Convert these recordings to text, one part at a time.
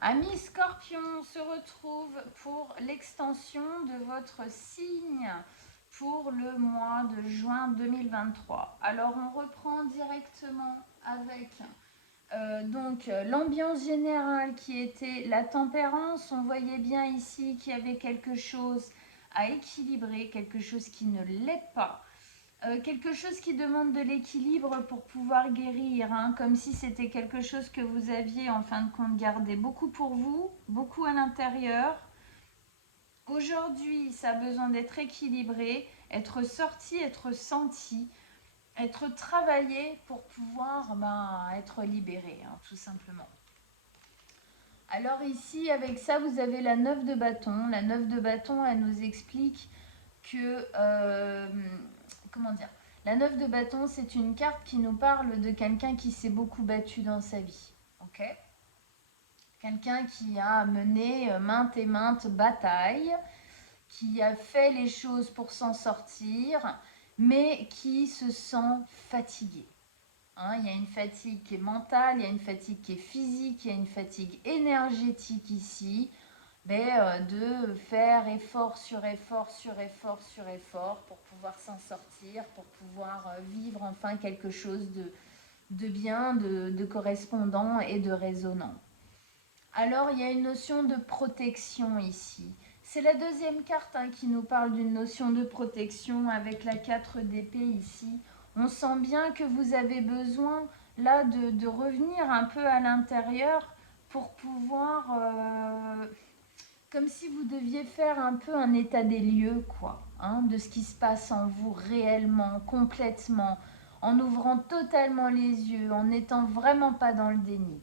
Amis Scorpion, on se retrouve pour l'extension de votre signe pour le mois de juin 2023. Alors on reprend directement avec l'ambiance générale qui était la tempérance. On voyait bien ici qu'il y avait quelque chose à équilibrer, quelque chose qui ne l'est pas. Quelque chose qui demande de l'équilibre pour pouvoir guérir, hein, comme si c'était quelque chose que vous aviez en fin de compte gardé beaucoup pour vous, beaucoup à l'intérieur. Aujourd'hui, ça a besoin d'être équilibré, être sorti, être senti, être travaillé pour pouvoir être libéré, hein, tout simplement. Alors ici, avec ça, vous avez la 9 de bâton. La 9 de bâton, elle nous explique que... comment dire, la 9 de bâton, c'est une carte qui nous parle de quelqu'un qui s'est beaucoup battu dans sa vie. Ok, quelqu'un qui a mené maintes et maintes batailles, qui a fait les choses pour s'en sortir, mais qui se sent fatigué. Hein, il y a une fatigue qui est mentale, il y a une fatigue qui est physique, il y a une fatigue énergétique ici. De faire effort sur effort sur effort sur effort pour pouvoir s'en sortir, pour pouvoir vivre enfin quelque chose de bien, de correspondant et de résonnant. Alors il y a une notion de protection ici. C'est la deuxième carte qui nous parle d'une notion de protection avec la 4 d'épée ici. On sent bien que vous avez besoin là de revenir un peu à l'intérieur pour pouvoir... comme si vous deviez faire un peu un état des lieux, quoi, hein, de ce qui se passe en vous réellement, complètement, en ouvrant totalement les yeux, en n'étant vraiment pas dans le déni.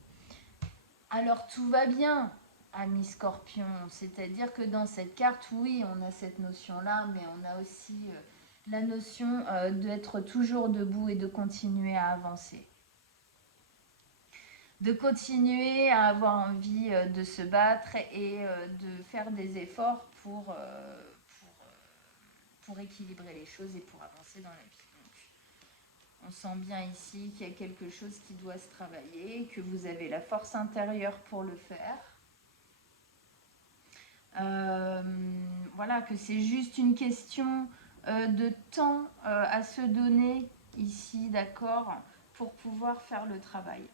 Alors tout va bien, ami Scorpion, c'est-à-dire que dans cette carte, oui, on a cette notion-là, mais on a aussi la notion d'être toujours debout et de continuer à avancer. De continuer à avoir envie de se battre et de faire des efforts pour équilibrer les choses et pour avancer dans la vie. Donc, on sent bien ici qu'il y a quelque chose qui doit se travailler, que vous avez la force intérieure pour le faire. Voilà, que c'est juste une question de temps à se donner ici, d'accord, pour pouvoir faire le travail.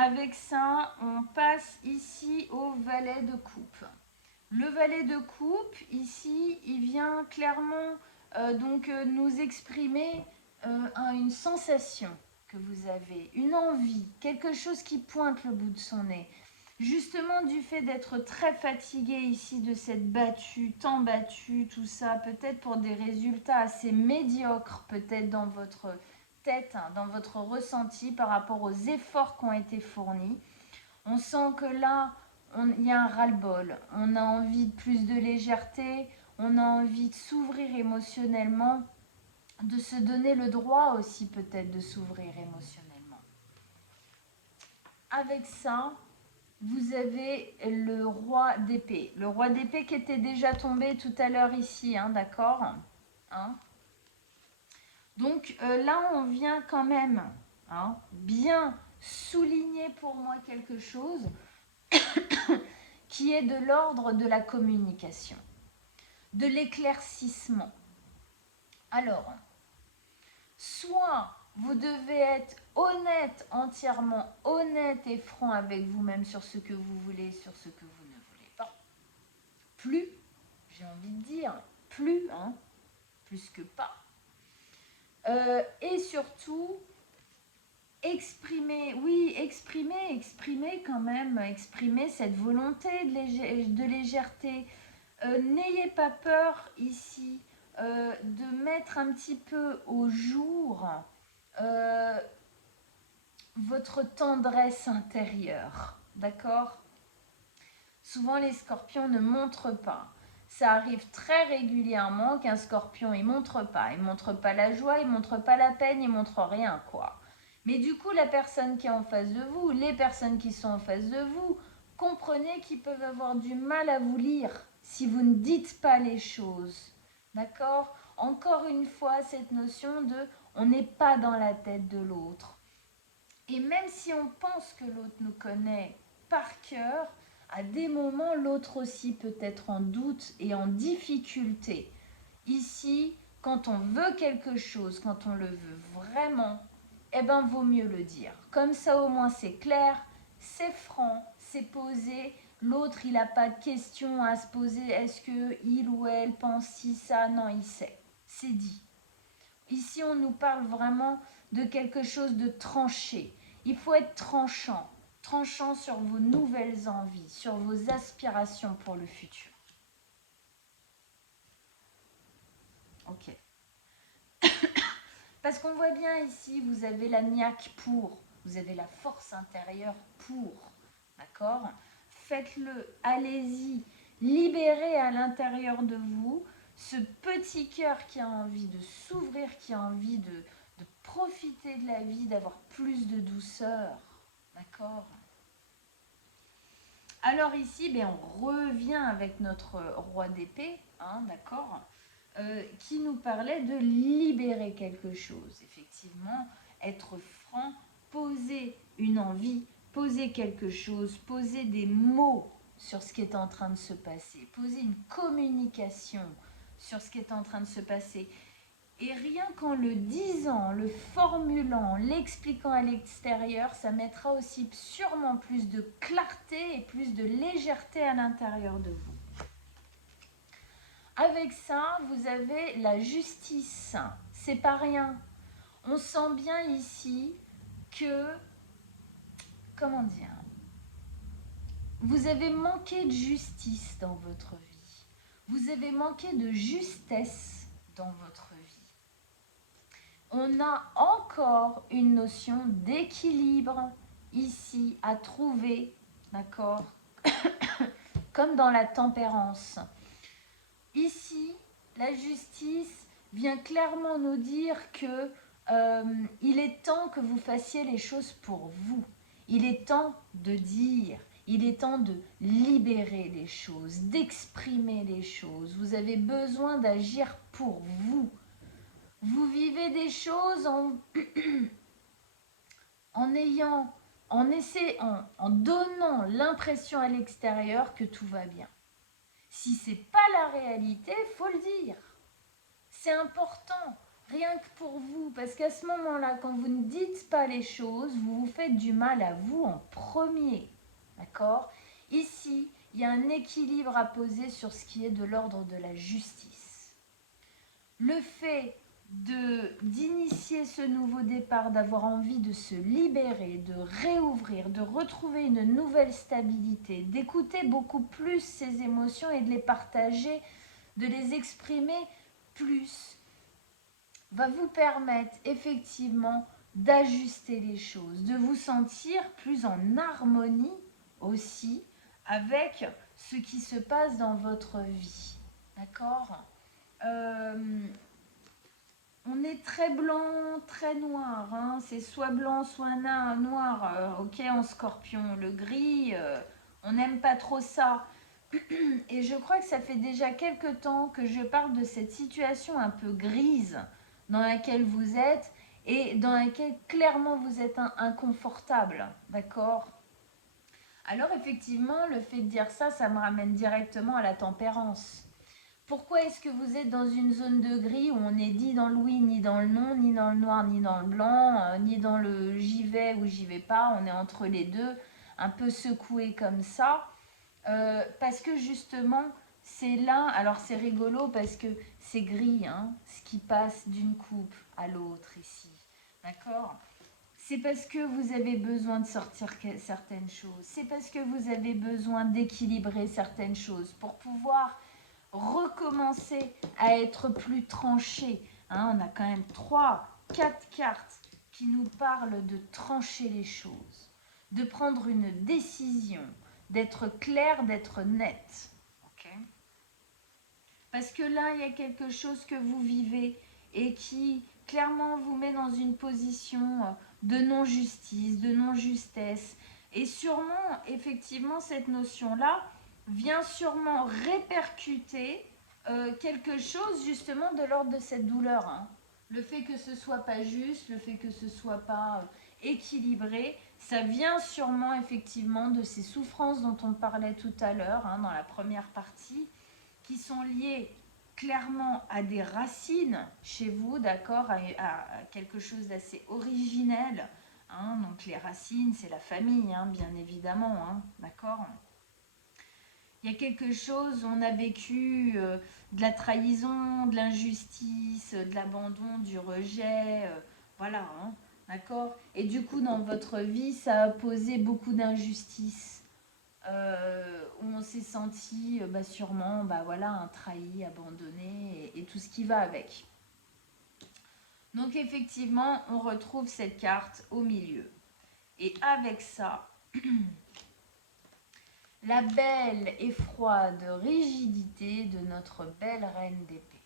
Avec ça, on passe ici au valet de coupe. Le valet de coupe, ici, il vient clairement nous exprimer une sensation que vous avez, une envie, quelque chose qui pointe le bout de son nez. Justement du fait d'être très fatigué ici, de s'être battu, tant battu, tout ça, peut-être pour des résultats assez médiocres, peut-être dans votre tête, hein, dans votre ressenti par rapport aux efforts qui ont été fournis. On sent que là, il y a un ras-le-bol, on a envie de plus de légèreté, on a envie de s'ouvrir émotionnellement, de se donner le droit aussi peut-être de s'ouvrir émotionnellement. Avec ça, vous avez le roi d'épée. Le roi d'épée qui était déjà tombé tout à l'heure ici, hein, d'accord, hein. Donc là, on vient quand même bien souligner pour moi quelque chose qui est de l'ordre de la communication, de l'éclaircissement. Alors, soit vous devez être honnête, entièrement honnête et franc avec vous-même sur ce que vous voulez, sur ce que vous ne voulez pas. Plus, j'ai envie de dire, plus, hein, plus que pas. Et surtout, exprimer quand même, exprimer cette volonté de légèreté. N'ayez pas peur ici de mettre un petit peu au jour votre tendresse intérieure, d'accord? Souvent les scorpions ne montrent pas. Ça arrive très régulièrement qu'un scorpion il montre pas la joie, il montre pas la peine, il montre rien, quoi. Mais du coup, la personne qui est en face de vous, les personnes qui sont en face de vous, comprenez qu'ils peuvent avoir du mal à vous lire si vous ne dites pas les choses. D'accord? Encore une fois, cette notion de on n'est pas dans la tête de l'autre. Et même si on pense que l'autre nous connaît par cœur, à des moments, l'autre aussi peut être en doute et en difficulté. Ici, quand on veut quelque chose, quand on le veut vraiment, eh ben, vaut mieux le dire. Comme ça, au moins, c'est clair, c'est franc, c'est posé. L'autre, il n'a pas de questions à se poser. Est-ce que il ou elle pense si ça? Non, il sait. C'est dit. Ici, on nous parle vraiment de quelque chose de tranché. Il faut être tranchant. Tranchant sur vos nouvelles envies, sur vos aspirations pour le futur. Ok. Parce qu'on voit bien ici, vous avez la niaque pour, vous avez la force intérieure pour, d'accord? Faites-le, allez-y, libérez à l'intérieur de vous ce petit cœur qui a envie de s'ouvrir, qui a envie de profiter de la vie, d'avoir plus de douceur, d'accord? Alors ici, ben, on revient avec notre roi d'épée, hein, d'accord, qui nous parlait de libérer quelque chose. Effectivement, être franc, poser une envie, poser quelque chose, poser des mots sur ce qui est en train de se passer, poser une communication sur ce qui est en train de se passer. Et rien qu'en le disant, le formulant, l'expliquant à l'extérieur, ça mettra aussi sûrement plus de clarté et plus de légèreté à l'intérieur de vous. Avec ça, vous avez la justice. C'est pas rien. On sent bien ici que, comment dire, vous avez manqué de justice dans votre vie. Vous avez manqué de justesse dans votre vie. On a encore une notion d'équilibre ici à trouver, d'accord? Comme dans la tempérance. Ici, la justice vient clairement nous dire que il est temps que vous fassiez les choses pour vous. Il est temps de dire, il est temps de libérer les choses, d'exprimer les choses. Vous avez besoin d'agir pour vous. Vous vivez des choses en donnant l'impression à l'extérieur que tout va bien. Si c'est pas la réalité, faut le dire. C'est important, rien que pour vous, parce qu'à ce moment-là, quand vous ne dites pas les choses, vous vous faites du mal à vous en premier. D'accord? Ici, il y a un équilibre à poser sur ce qui est de l'ordre de la justice. Le fait d'initier ce nouveau départ, d'avoir envie de se libérer, de réouvrir, de retrouver une nouvelle stabilité, d'écouter beaucoup plus ses émotions et de les partager, de les exprimer plus, va vous permettre effectivement d'ajuster les choses, de vous sentir plus en harmonie aussi avec ce qui se passe dans votre vie. D'accord? On est très blanc, très noir. Hein. C'est soit blanc, soit noir. Ok, en scorpion. Le gris, on n'aime pas trop ça. Et je crois que ça fait déjà quelques temps que je parle de cette situation un peu grise dans laquelle vous êtes et dans laquelle clairement vous êtes inconfortable. D'accord? Alors effectivement, le fait de dire ça, ça me ramène directement à la tempérance. Pourquoi est-ce que vous êtes dans une zone de gris où on n'est ni dans le oui, ni dans le non, ni dans le noir, ni dans le blanc, ni dans le j'y vais ou j'y vais pas, on est entre les deux, un peu secoué comme ça, parce que justement, c'est là, alors c'est rigolo parce que c'est gris, hein, ce qui passe d'une coupe à l'autre ici, d'accord? C'est parce que vous avez besoin de sortir certaines choses, c'est parce que vous avez besoin d'équilibrer certaines choses pour pouvoir recommencer à être plus tranché. Hein, on a quand même 4 cartes qui nous parlent de trancher les choses, de prendre une décision, d'être clair, d'être net. Okay? Parce que là, il y a quelque chose que vous vivez et qui clairement vous met dans une position de non-justice, de non-justesse. Et sûrement, effectivement, cette notion-là vient sûrement répercuter quelque chose justement de l'ordre de cette douleur. Hein. Le fait que ce soit pas juste, le fait que ce soit pas équilibré. Ça vient sûrement effectivement de ces souffrances dont on parlait tout à l'heure, hein, dans la première partie, qui sont liées clairement à des racines chez vous, d'accord, à quelque chose d'assez originel. Hein, donc les racines, c'est la famille, hein, bien évidemment, hein, d'accord. Il y a quelque chose, on a vécu de la trahison, de l'injustice, de l'abandon, du rejet, voilà, hein, d'accord. Et du coup, dans votre vie, ça a posé beaucoup d'injustices, où on s'est senti sûrement, voilà, un trahi, abandonné, et tout ce qui va avec. Donc effectivement, on retrouve cette carte au milieu. Et avec ça, la belle et froide rigidité de notre belle reine d'épée.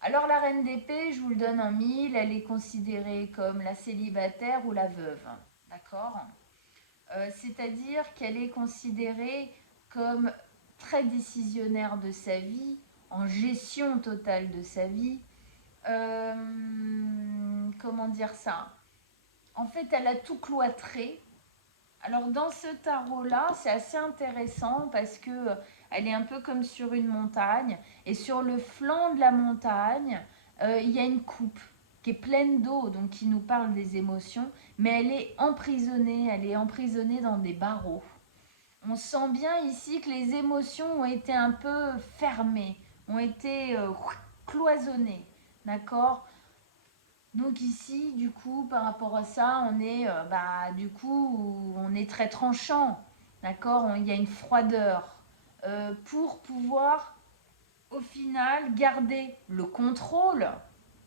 Alors la reine d'épée, je vous le donne en mille, elle est considérée comme la célibataire ou la veuve, d'accord, c'est-à-dire qu'elle est considérée comme très décisionnaire de sa vie, en gestion totale de sa vie. Comment dire ça? En fait, elle a tout cloîtré. Alors dans ce tarot-là, c'est assez intéressant parce que elle est un peu comme sur une montagne. Et sur le flanc de la montagne, il y a une coupe qui est pleine d'eau, donc qui nous parle des émotions. Mais elle est emprisonnée dans des barreaux. On sent bien ici que les émotions ont été un peu fermées, ont été cloisonnées. D'accord? Donc ici, du coup, par rapport à ça, on est, on est très tranchant, d'accord? Il y a une froideur pour pouvoir, au final, garder le contrôle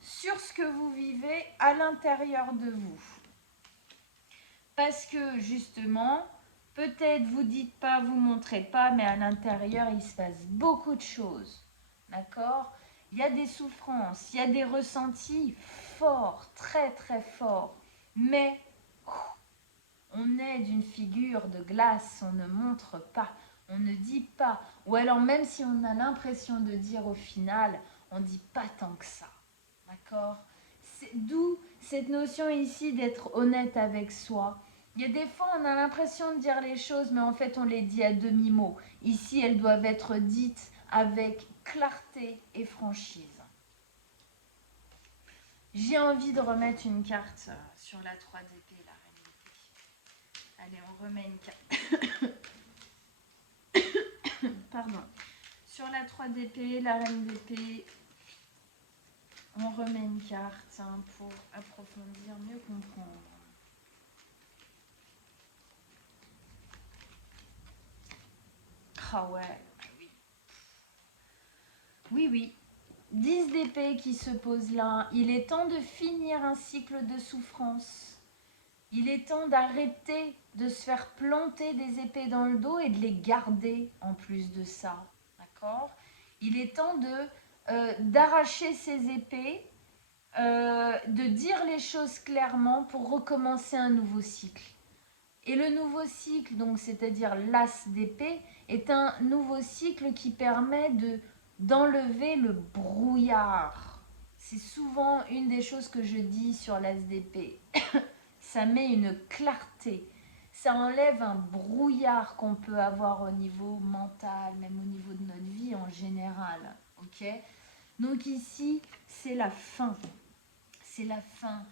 sur ce que vous vivez à l'intérieur de vous. Parce que justement, peut-être vous dites pas, vous montrez pas, mais à l'intérieur, il se passe beaucoup de choses, d'accord? Il y a des souffrances, il y a des ressentis forts, très très forts, mais on est d'une figure de glace, on ne montre pas, on ne dit pas, ou alors même si on a l'impression de dire au final, on ne dit pas tant que ça, d'accord? D'où cette notion ici d'être honnête avec soi. Il y a des fois, on a l'impression de dire les choses, mais en fait, on les dit à demi-mot. Ici, elles doivent être dites avec clarté et franchise. J'ai envie de remettre une carte sur la 3 d'épée, la reine d'épée. Allez, on remet une carte. Pardon. Sur la 3 d'épée, la reine d'épée, on remet une carte pour approfondir, mieux comprendre. Ah ouais, oui. Oui, oui. 10 d'épée qui se pose là. Il est temps de finir un cycle de souffrance. Il est temps d'arrêter de se faire planter des épées dans le dos et de les garder en plus de ça. D'accord? Il est temps d'arracher ces épées, de dire les choses clairement pour recommencer un nouveau cycle. Et le nouveau cycle, donc c'est-à-dire l'as d'épée, est un nouveau cycle qui permet d'enlever le brouillard. C'est souvent une des choses que je dis sur l'as d'épée. Ça met une clarté. Ça enlève un brouillard qu'on peut avoir au niveau mental, même au niveau de notre vie en général. Ok? Donc ici, c'est la fin. C'est la fin.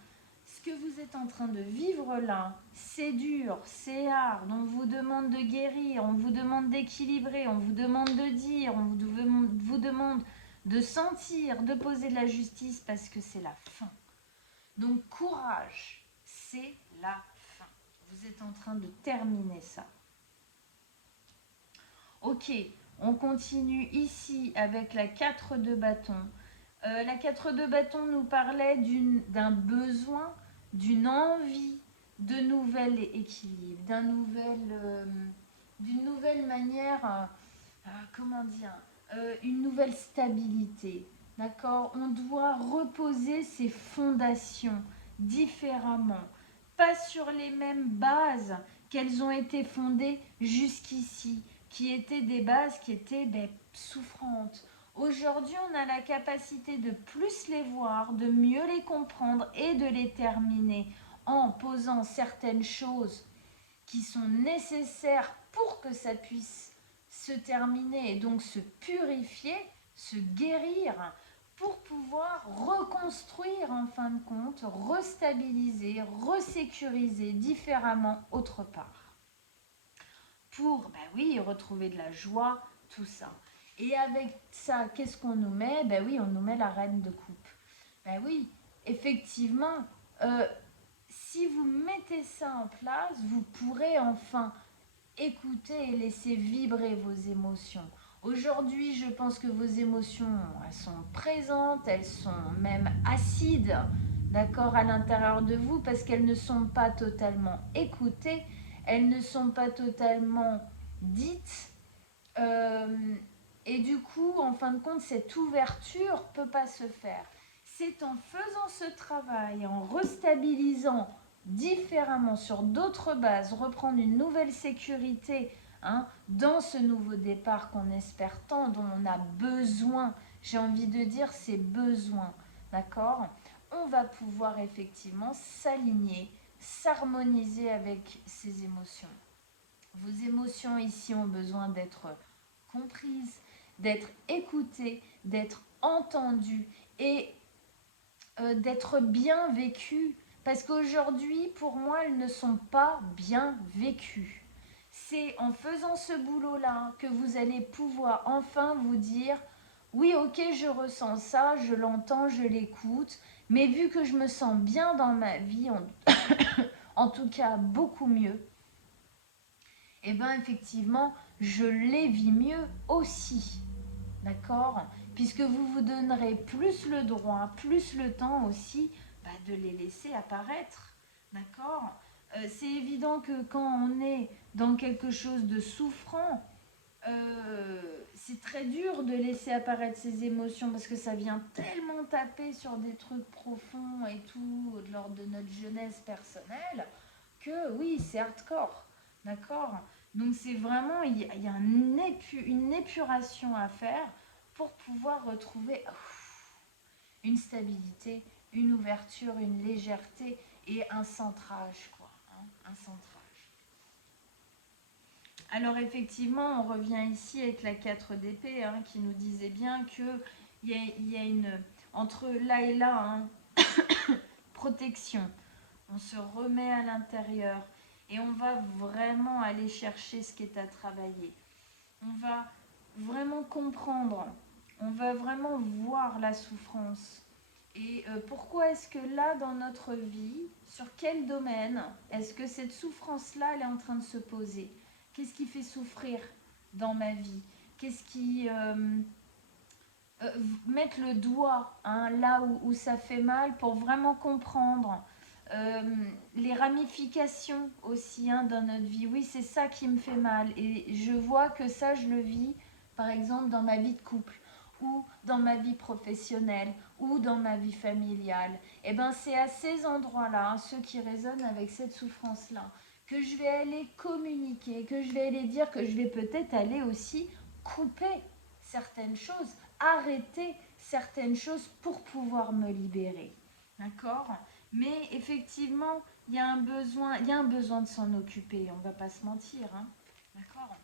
Ce que vous êtes en train de vivre là, c'est dur, c'est hard, on vous demande de guérir, on vous demande d'équilibrer, on vous demande de dire, on vous demande de sentir, de poser de la justice parce que c'est la fin. Donc courage, c'est la fin. Vous êtes en train de terminer ça. Ok, on continue ici avec la 4 de bâton. La 4 de bâton nous parlait d'un besoin, d'une envie de nouvel équilibre, d'une nouvelle manière, comment dire, une nouvelle stabilité. D'accord? On doit reposer ses fondations différemment, pas sur les mêmes bases qu'elles ont été fondées jusqu'ici, qui étaient des bases qui étaient souffrantes. Aujourd'hui, on a la capacité de plus les voir, de mieux les comprendre et de les terminer. en posant certaines choses qui sont nécessaires pour que ça puisse se terminer et donc se purifier, se guérir, pour pouvoir reconstruire en fin de compte, restabiliser, resécuriser différemment autre part. Pour, ben oui, retrouver de la joie, tout ça. Et avec ça, qu'est-ce qu'on nous met? Ben oui, on nous met la reine de coupe. Ben oui, effectivement, si vous mettez ça en place, vous pourrez enfin écouter et laisser vibrer vos émotions. Aujourd'hui, je pense que vos émotions, elles sont présentes, elles sont même acides, d'accord, à l'intérieur de vous, parce qu'elles ne sont pas totalement écoutées, elles ne sont pas totalement dites. Et du coup, en fin de compte, cette ouverture ne peut pas se faire. C'est en faisant ce travail, en restabilisant différemment sur d'autres bases, reprendre une nouvelle sécurité dans ce nouveau départ qu'on espère tant, dont on a besoin, j'ai envie de dire c'est besoin, d'accord? On va pouvoir effectivement s'aligner, s'harmoniser avec ces émotions. Vos émotions ici ont besoin d'être comprises, d'être écoutées, d'être entendues et d'être bien vécues. Parce qu'aujourd'hui, pour moi, elles ne sont pas bien vécues. C'est en faisant ce boulot-là que vous allez pouvoir enfin vous dire « Oui, ok, je ressens ça, je l'entends, je l'écoute, mais vu que je me sens bien dans ma vie, en tout cas beaucoup mieux, et bien effectivement, je les vis mieux aussi. » D'accord? Puisque vous vous donnerez plus le droit, plus le temps aussi de les laisser apparaître. D'accord? C'est évident que quand on est dans quelque chose de souffrant, c'est très dur de laisser apparaître ses émotions parce que ça vient tellement taper sur des trucs profonds et tout, de l'ordre de notre jeunesse personnelle, que oui, c'est hardcore. D'accord? Donc c'est vraiment, il y a une épuration à faire pour pouvoir retrouver une stabilité, une ouverture, une légèreté et un centrage, quoi. Un centrage. Alors effectivement, on revient ici avec la 4 d'épée qui nous disait bien qu'il y a une, entre là et là, protection. On se remet à l'intérieur et on va vraiment aller chercher ce qui est à travailler. On va vraiment comprendre, on va vraiment voir la souffrance. Et pourquoi est-ce que là, dans notre vie, sur quel domaine est-ce que cette souffrance-là, elle est en train de se poser? Qu'est-ce qui fait souffrir dans ma vie? Qu'est-ce qui... mettre le doigt là où ça fait mal pour vraiment comprendre les ramifications aussi dans notre vie. Oui, c'est ça qui me fait mal. Et je vois que ça, je le vis, par exemple, dans ma vie de couple, ou dans ma vie professionnelle, ou dans ma vie familiale. Et bien, c'est à ces endroits-là, ceux qui résonnent avec cette souffrance-là, que je vais aller communiquer, que je vais aller dire, que je vais peut-être aller aussi couper certaines choses, arrêter certaines choses pour pouvoir me libérer. D'accord? Mais effectivement, il y a un besoin de s'en occuper, on ne va pas se mentir. D'accord?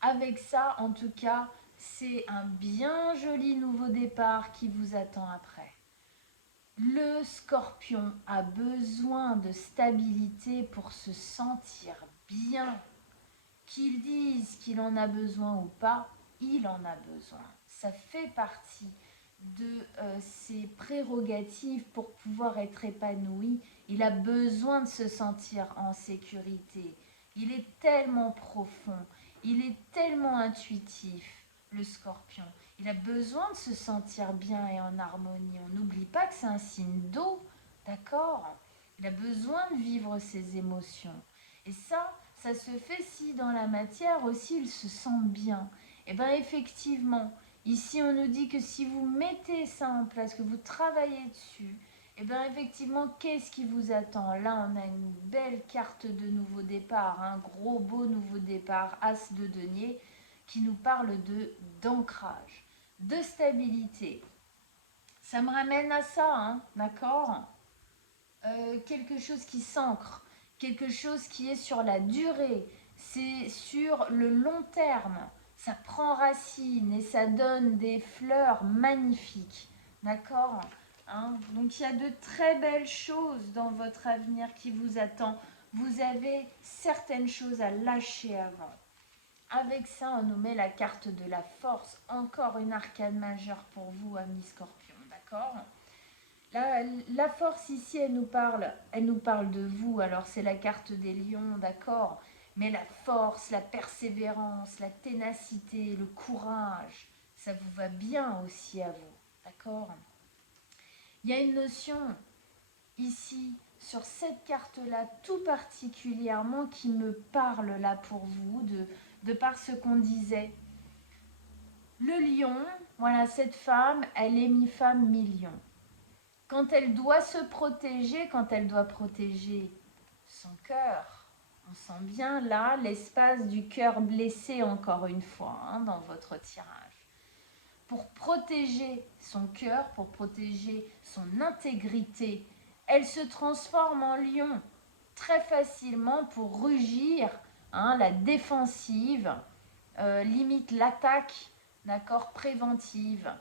Avec ça, en tout cas, c'est un bien joli nouveau départ qui vous attend après. Le scorpion a besoin de stabilité pour se sentir bien. Qu'il dise qu'il en a besoin ou pas, il en a besoin. Ça fait partie de ses prérogatives pour pouvoir être épanoui. Il a besoin de se sentir en sécurité. Il est tellement profond, il est tellement intuitif, le scorpion. Il a besoin de se sentir bien et en harmonie. On n'oublie pas que c'est un signe d'eau, d'accord? Il a besoin de vivre ses émotions. Et ça se fait si dans la matière aussi il se sent bien. Et bien effectivement, ici on nous dit que si vous mettez ça en place, que vous travaillez dessus, et bien effectivement, qu'est-ce qui vous attend? Là, on a une belle carte de nouveau départ, un gros beau nouveau départ, As de denier, qui nous parle d'ancrage, de stabilité. Ça me ramène à ça, d'accord? quelque chose qui s'ancre, quelque chose qui est sur la durée, c'est sur le long terme. Ça prend racine et ça donne des fleurs magnifiques. D'accord, hein? Donc il y a de très belles choses dans votre avenir qui vous attend. Vous avez certaines choses à lâcher avant. Avec ça, on nous met la carte de la force. Encore une arcane majeure pour vous, amis Scorpion. D'accord? La force ici, elle nous parle de vous. Alors c'est la carte des lions, d'accord, mais la force, la persévérance, la ténacité, le courage, ça vous va bien aussi à vous, d'accord. Il y a une notion ici sur cette carte-là tout particulièrement qui me parle là pour vous, de par ce qu'on disait. Le lion, voilà, cette femme, elle est mi-femme, mi-lion. Quand elle doit se protéger, quand elle doit protéger son cœur, on sent bien là l'espace du cœur blessé encore une fois hein, dans votre tirage. Pour protéger son cœur, pour protéger son intégrité, elle se transforme en lion très facilement pour rugir, hein, la défensive, limite l'attaque, d'accord, préventive.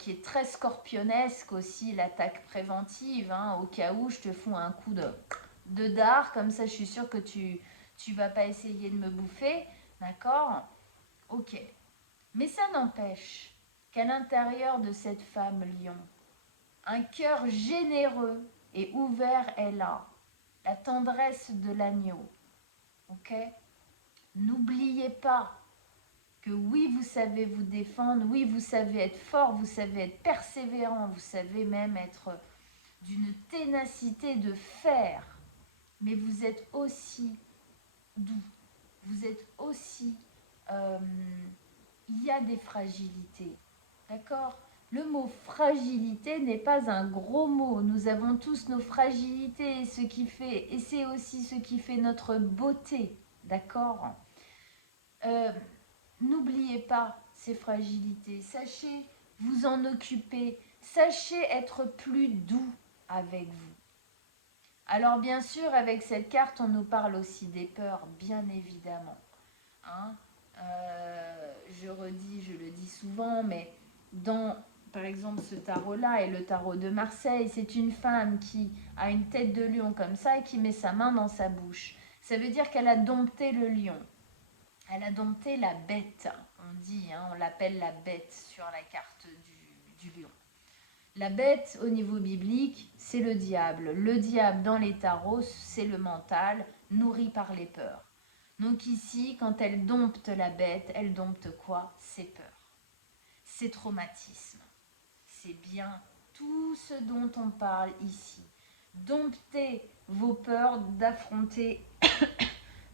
Qui est très scorpionesque aussi, l'attaque préventive, hein, au cas où je te fous un coup de dard, comme ça je suis sûre que tu vas pas essayer de me bouffer, d'accord. Ok. Mais ça n'empêche qu'à l'intérieur de cette femme lion, un cœur généreux et ouvert est là, la tendresse de l'agneau, ok. N'oubliez pas que oui, vous savez vous défendre, oui, vous savez être fort, vous savez être persévérant, vous savez même être d'une ténacité de fer, mais vous êtes aussi doux, vous êtes aussi... il y a des fragilités, d'accord. Le mot fragilité n'est pas un gros mot, nous avons tous nos fragilités, et c'est aussi ce qui fait notre beauté, d'accord. N'oubliez pas ces fragilités, sachez vous en occuper, sachez être plus doux avec vous. Alors bien sûr, avec cette carte, on nous parle aussi des peurs, bien évidemment. Hein, je le dis souvent, mais dans, par exemple, ce tarot-là et le tarot de Marseille, c'est une femme qui a une tête de lion comme ça et qui met sa main dans sa bouche. Ça veut dire qu'elle a dompté le lion. Elle a dompté la bête, on dit, hein, on l'appelle la bête sur la carte du lion. La bête, au niveau biblique, c'est le diable. Le diable, dans les tarots, c'est le mental, nourri par les peurs. Donc ici, quand elle dompte la bête, elle dompte quoi? Ses peurs, ses traumatismes. C'est bien tout ce dont on parle ici. Domptez vos peurs d'affronter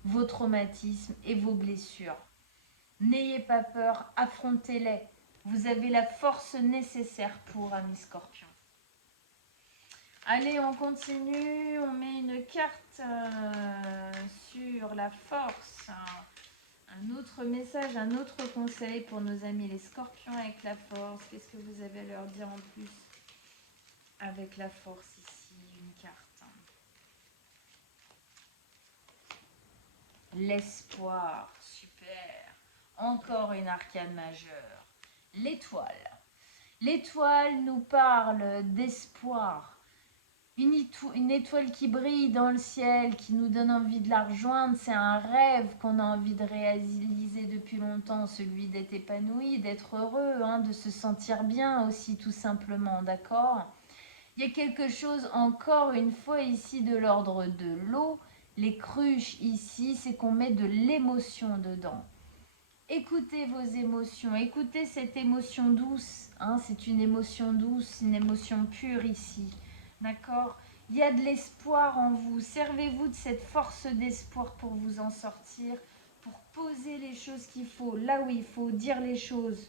vos traumatismes et vos blessures. N'ayez pas peur, affrontez-les. Vous avez la force nécessaire pour, amis Scorpion. Allez, on continue. On met une carte sur la force. Un autre message, un autre conseil pour nos amis les Scorpions avec la force. Qu'est-ce que vous avez à leur dire en plus avec la force ici? Une carte. L'espoir, super. Encore une arcane majeure. L'étoile. L'étoile nous parle d'espoir. Une étoile qui brille dans le ciel, qui nous donne envie de la rejoindre, c'est un rêve qu'on a envie de réaliser depuis longtemps, celui d'être épanoui, d'être heureux, hein, de se sentir bien aussi tout simplement, d'accord. Il y a quelque chose encore une fois ici de l'ordre de l'eau. Les cruches ici, c'est qu'on met de l'émotion dedans. Écoutez vos émotions, écoutez cette émotion douce, hein, c'est une émotion douce, une émotion pure ici, d'accord. Il y a de l'espoir en vous, servez-vous de cette force d'espoir pour vous en sortir, pour poser les choses qu'il faut, là où il faut, dire les choses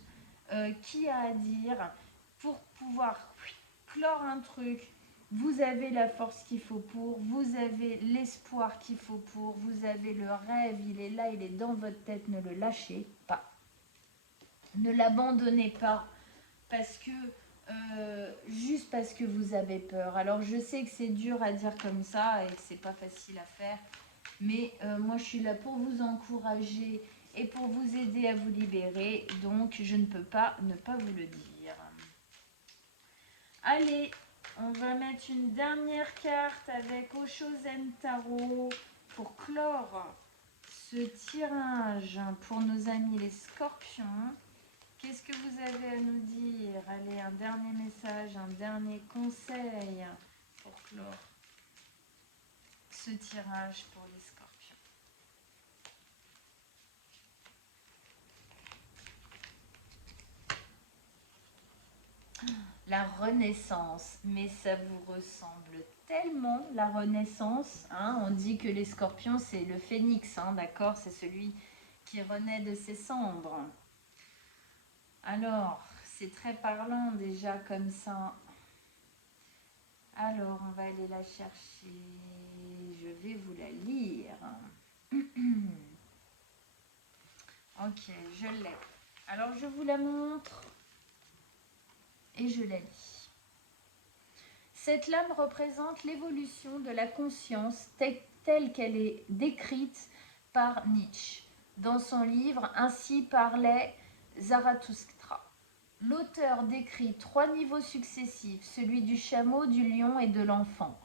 qu'il y a à dire, pour pouvoir clore un truc. Vous avez la force qu'il faut pour, vous avez l'espoir qu'il faut pour, vous avez le rêve, il est là, il est dans votre tête, ne le lâchez pas. Ne l'abandonnez pas, parce que juste parce que vous avez peur. Alors je sais que c'est dur à dire comme ça et que c'est pas facile à faire, mais moi je suis là pour vous encourager et pour vous aider à vous libérer, donc je ne peux pas ne pas vous le dire. Allez, on va mettre une dernière carte avec Oshozen Tarot pour clore ce tirage pour nos amis les scorpions. Qu'est-ce que vous avez à nous dire? Allez, un dernier message, un dernier conseil pour clore ce tirage pour les scorpions. La renaissance, mais ça vous ressemble tellement, la renaissance. Hein, on dit que les scorpions, c'est le phénix, hein, d'accord? C'est celui qui renaît de ses cendres. Alors, c'est très parlant déjà comme ça. Alors, on va aller la chercher. Je vais vous la lire. Ok, je l'ai. Alors, je vous la montre et je la lis. Cette lame représente l'évolution de la conscience telle qu'elle est décrite par Nietzsche dans son livre Ainsi parlait Zarathustra. L'auteur décrit 3 niveaux successifs, celui du chameau, du lion et de l'enfant.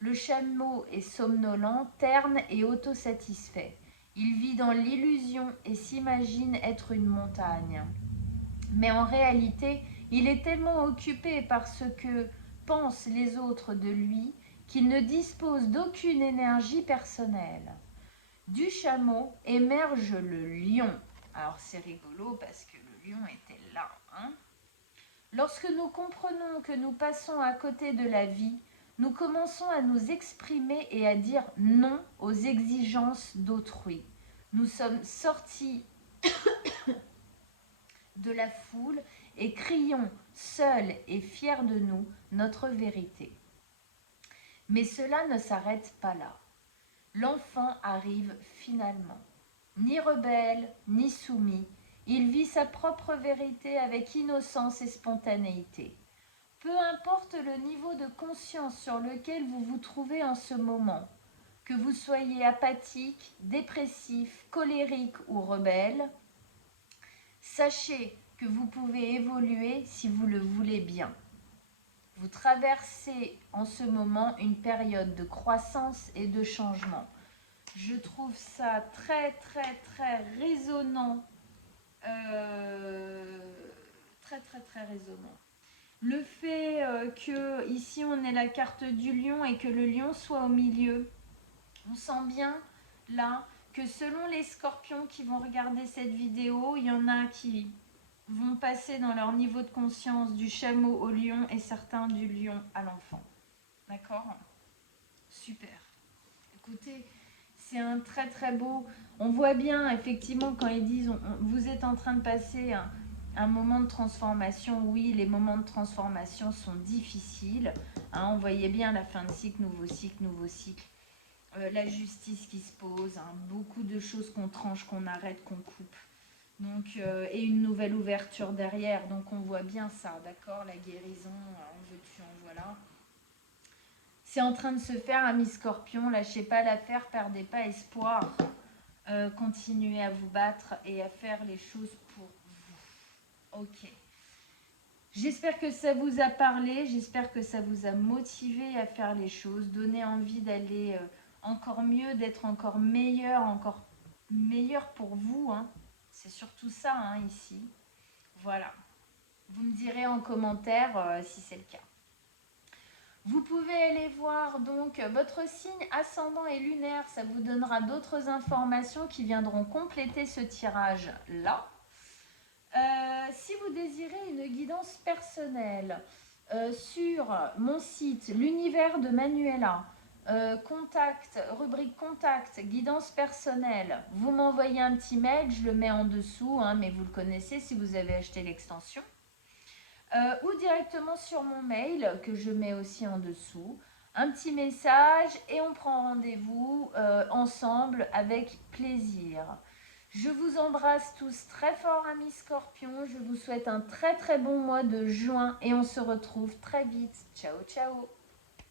Le chameau est somnolent, terne et autosatisfait. Il vit dans l'illusion et s'imagine être une montagne. Mais en réalité, il est tellement occupé par ce que pensent les autres de lui qu'il ne dispose d'aucune énergie personnelle. Du chameau émerge le lion. Alors c'est rigolo parce que le lion était là. Hein. Lorsque nous comprenons que nous passons à côté de la vie, nous commençons à nous exprimer et à dire non aux exigences d'autrui. Nous sommes sortis de la foule et crions seuls et fiers de nous notre vérité. Mais cela ne s'arrête pas là. L'enfant arrive finalement. Ni rebelle, ni soumis, il vit sa propre vérité avec innocence et spontanéité. Peu importe le niveau de conscience sur lequel vous vous trouvez en ce moment, que vous soyez apathique, dépressif, colérique ou rebelle, sachez que vous pouvez évoluer si vous le voulez bien. Vous traversez en ce moment une période de croissance et de changement. Je trouve ça très très très résonnant. Très résonnant. Le fait que ici on ait la carte du lion et que le lion soit au milieu, on sent bien là que selon les scorpions qui vont regarder cette vidéo, il y en a qui vont passer dans leur niveau de conscience du chameau au lion et certains du lion à l'enfant. D'accord? Super. Écoutez, c'est un très très beau... On voit bien effectivement quand ils disent vous êtes en train de passer un moment de transformation. Oui, les moments de transformation sont difficiles. Hein, on voyait bien la fin de cycle, nouveau cycle, nouveau cycle. La justice qui se pose, hein, beaucoup de choses qu'on tranche, qu'on arrête, qu'on coupe. Donc, et une nouvelle ouverture derrière. Donc on voit bien ça, d'accord? La guérison, en veux-tu, en voilà. C'est en train de se faire, amis scorpions. Lâchez pas l'affaire, perdez pas espoir. Continuez à vous battre et à faire les choses pour vous. Ok. J'espère que ça vous a parlé, j'espère que ça vous a motivé à faire les choses, donné envie d'aller encore mieux, d'être encore meilleur pour vous. Hein. C'est surtout ça hein, ici. Voilà. Vous me direz en commentaire si c'est le cas. Vous pouvez aller voir donc votre signe ascendant et lunaire, ça vous donnera d'autres informations qui viendront compléter ce tirage là. Si vous désirez une guidance personnelle sur mon site, l'univers de Manuela, rubrique contact, guidance personnelle, vous m'envoyez un petit mail, je le mets en dessous, hein, mais vous le connaissez si vous avez acheté l'extension. Ou directement sur mon mail que je mets aussi en dessous. Un petit message et on prend rendez-vous ensemble avec plaisir. Je vous embrasse tous très fort, amis Scorpions. Je vous souhaite un très très bon mois de juin et on se retrouve très vite. Ciao, ciao!